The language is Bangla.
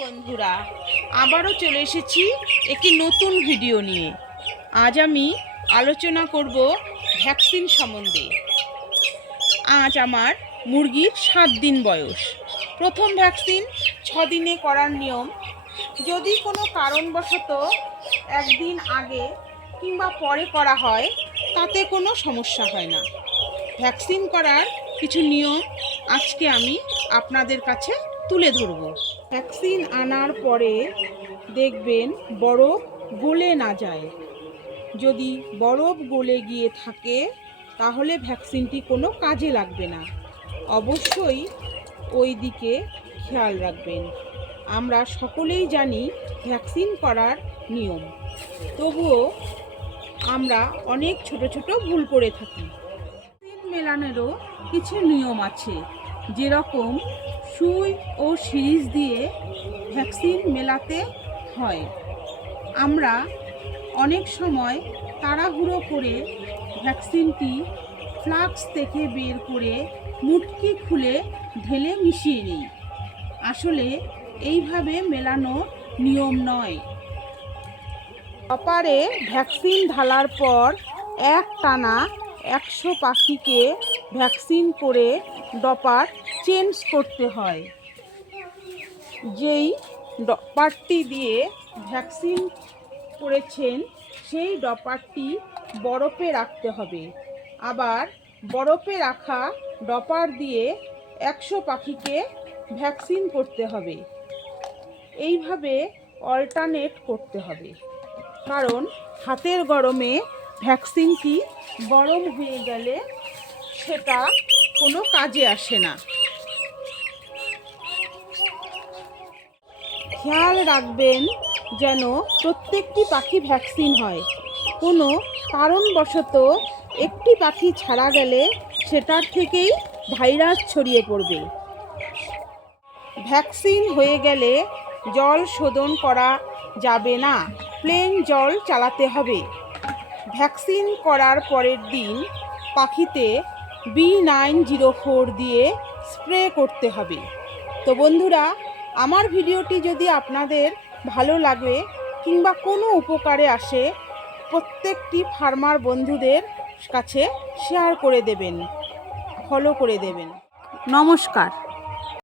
বন্ধুরা, আবারও চলে এসেছি একটি নতুন ভিডিও নিয়ে। আজ আমি আলোচনা করব ভ্যাকসিন সম্বন্ধে। আজ আমার মুরগির 7 দিন বয়স। প্রথম ভ্যাকসিন 6 দিনে করার নিয়ম। যদি কোনো কারণবশত একদিন আগে কিংবা পরে করা হয় তাতে কোনো সমস্যা হয় না। ভ্যাকসিন করার কিছু নিয়ম আজকে আমি আপনাদের কাছে তুলে ধরব। ভ্যাকসিন আনার পরে দেখবেন বরফ গলে না যায়। যদি বরফ গলে গিয়ে থাকে তাহলে ভ্যাকসিনটি কোনো কাজে লাগবে না। অবশ্যই ওই দিকে খেয়াল রাখবেন। আমরা সকলেই জানি ভ্যাকসিন করার নিয়ম, তবুও আমরা অনেক ছোট ছোট ভুল করে থাকি। ভ্যাকসিন মেলানোরও কিছু নিয়ম আছে, যেরকম সুই ও সিরিঞ্জ দিয়ে ভ্যাকসিন মেলাতে হয়। আমরা অনেক সময় তাড়াহুড়ো করে ভ্যাকসিনটি ফ্লাক্স থেকে বের করে মুটকি খুলে ঢেলে মিশিয়ে নিই। আসলে এইভাবে মেলানো নিয়ম নয়। ড্রপারে ভ্যাকসিন ঢালার পর একটানা 100 পাখিকে ভ্যাকসিন করে ড্রপার চেঞ্জ করতে হয়। যেই ড্রপারটি দিয়ে ভ্যাকসিন করেছেন সেই ড্রপারটি বরফে রাখতে হবে। আবার বরফে রাখা ড্রপার দিয়ে 100 পাখিকে ভ্যাকসিন করতে হবে। এইভাবে অল্টারনেট করতে হবে, কারণ হাতের গরমে ভ্যাকসিনটি গরম হয়ে গেলে সেটা কোনো কাজে আসে না। খেয়াল রাখবেন যেন প্রত্যেকটি পাখি ভ্যাকসিন হয়। কোনো কারণবশত একটি পাখি ছাড়া গেলে সেটার থেকেই ভাইরাস ছড়িয়ে পড়বে। ভ্যাকসিন হয়ে গেলে জল শোধন করা যাবে না, প্লেন জল চালাতে হবে। ভ্যাকসিন করার পরের দিন পাখিতে B904 দিয়ে স্প্রে করতে হবে। তো বন্ধুরা, আমার ভিডিওটি যদি আপনাদের ভালো লাগে কিংবা কোনো উপকারে আসে, প্রত্যেকটি ফার্মার বন্ধুদের কাছে শেয়ার করে দেবেন, ফলো করে দেবেন। নমস্কার।